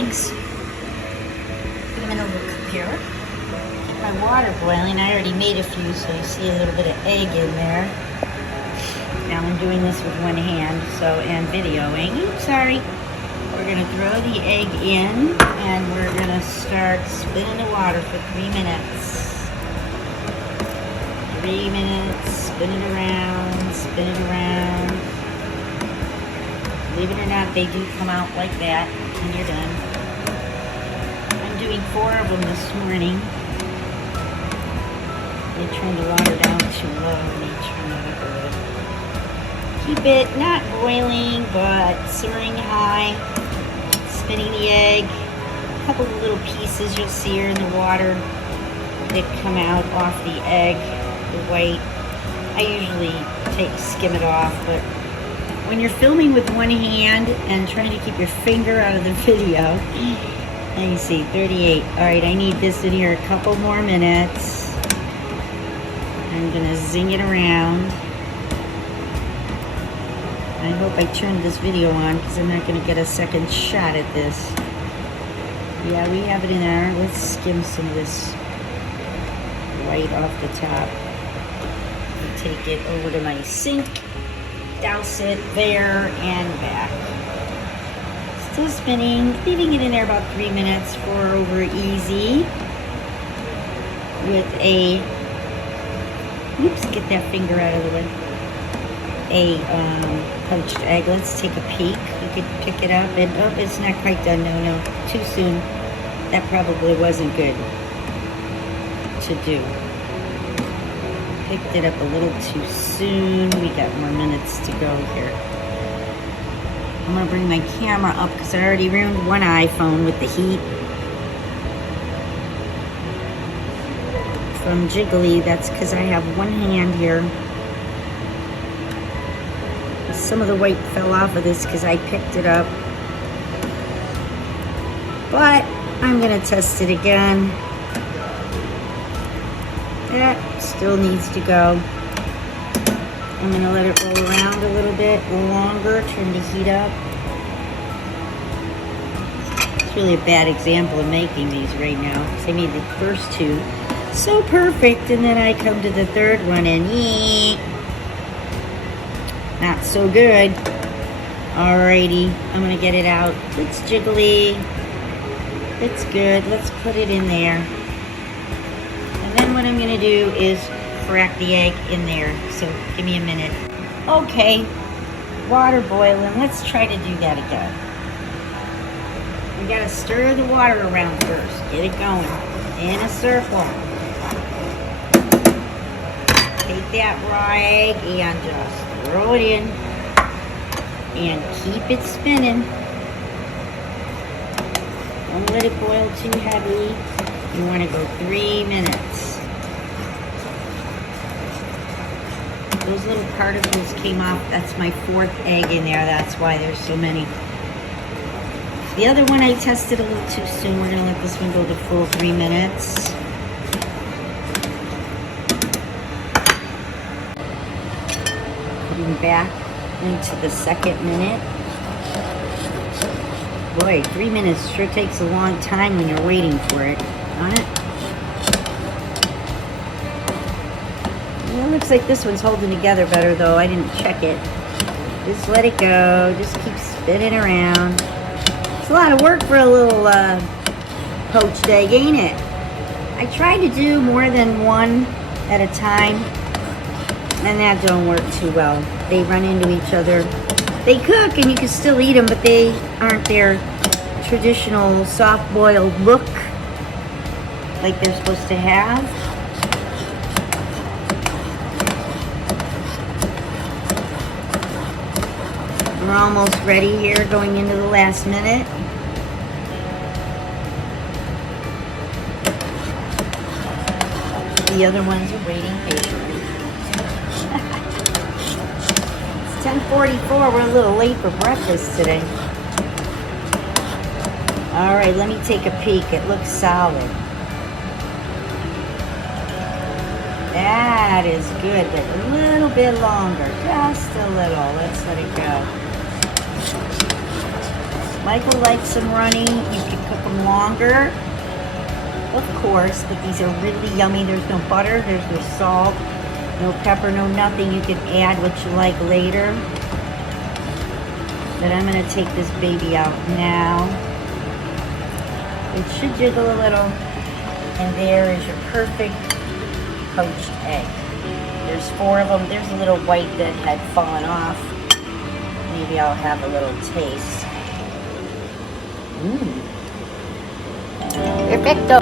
eggs. Put them in a little cup here. Keep my water boiling. I already made a few, so you see a little bit of egg in there. Now I'm doing this with one hand, and videoing. Oops, sorry. We're gonna throw the egg in, and we're gonna start spinning the water for 3 minutes. 3 minutes, spin it around, spin it around. Believe it or not, they do come out like that when you're done. I'm doing 4 of them this morning. They turned the water down too low and they turned it up a little. Keep it not boiling, but simmering high. Spinning the egg. A couple of little pieces you'll see here in the water that come out off the egg, the white. I usually skim it off, but when you're filming with one hand and trying to keep your finger out of the video, and you see 38. All right, I need this in here a couple more minutes. I'm gonna zing it around. I hope I turned this video on because I'm not gonna get a second shot at this. Yeah, we have it in there. Let's skim some of this white off the top. Take it over to my sink, douse it there and back. Still spinning, leaving it in there about 3 minutes for over easy with a, oops, get that finger out of the way, a poached egg. Let's take a peek. You could pick it up and, oh, it's not quite done. No, too soon. That probably wasn't good to do. Picked it up a little too soon. We got more minutes to go here. I'm gonna bring my camera up because I already ruined one iPhone with the heat. From Jiggly, that's because I have one hand here. Some of the white fell off of this because I picked it up. But I'm gonna test it again. That still needs to go. I'm gonna let it roll around a little bit longer, turn the heat up. It's really a bad example of making these right now because I made the first 2 so perfect, and then I come to the 3rd one and not so good. Alrighty, I'm gonna get it out. It's jiggly. It's good. Let's put it in there. And then what I'm gonna do is crack the egg in there. So give me a minute. Okay, water boiling. Let's try to do that again. We gotta stir the water around first. Get it going in a circle. Take that raw egg and just throw it in and keep it spinning. Don't let it boil too heavy. You want to go 3 minutes. Those little particles came off. That's my 4th egg in there. That's why there's so many. The other one I tested a little too soon. We're going to let this one go the full 3 minutes. Back into the 2nd minute. Boy, 3 minutes sure takes a long time when you're waiting for it, doesn't it? Well, it looks like this one's holding together better though. I didn't check it. Just let it go. Just keep spinning around. It's a lot of work for a little poached egg, ain't it? I try to do more than one at a time, and that don't work too well. They run into each other. They cook and you can still eat them, but they aren't their traditional soft-boiled look like they're supposed to have. We're almost ready here, going into the last minute. The other ones are waiting patiently. 10:44, we're a little late for breakfast today. All right, let me take a peek. It looks solid. That is good, but a little bit longer, just a little. Let's let it go. Michael likes them running. You can cook them longer, of course, but these are really yummy. There's no butter, there's no salt, no pepper, no nothing. You can add what you like later. But I'm gonna take this baby out now. It should jiggle a little. And there is your perfect poached egg. There's 4 of them. There's a little white that had fallen off. Maybe I'll have a little taste. Perfecto.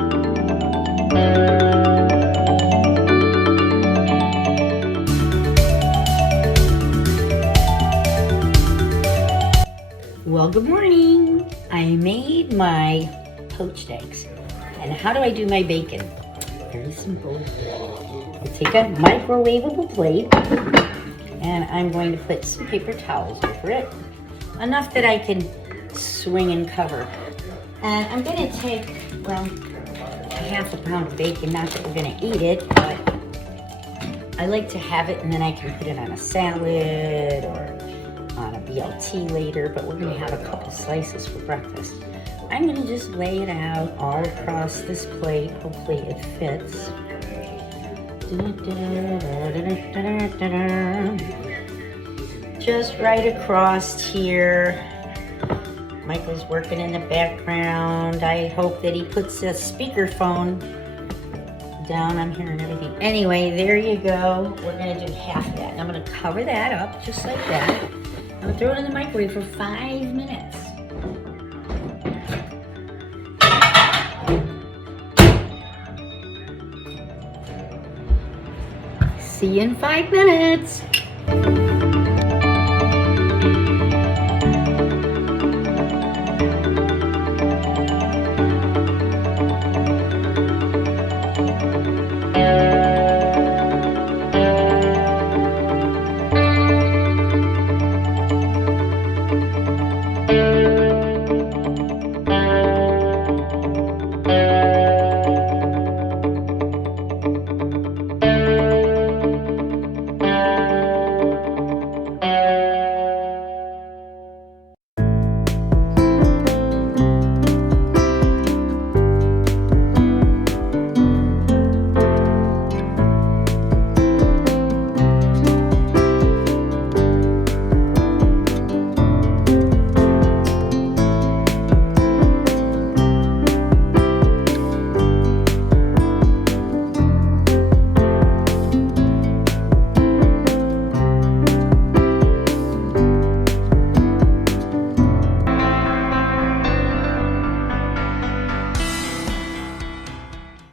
Well, good morning. I made my poached eggs. And how do I do my bacon? Very simple. I take a microwavable plate and I'm going to put some paper towels over it. Enough that I can swing and cover. And I'm gonna take, well, half a pound of bacon. Not that we're gonna eat it, but I like to have it and then I can put it on a salad or on a BLT later, but we're gonna have a couple slices for breakfast. I'm gonna just lay it out all across this plate. Hopefully it fits. Just right across here. Michael's working in the background. I hope that he puts a speakerphone down. I'm hearing everything. Anyway, there you go. We're gonna do half that. And I'm gonna cover that up just like that. I'm gonna throw it in the microwave for 5 minutes. See you in 5 minutes.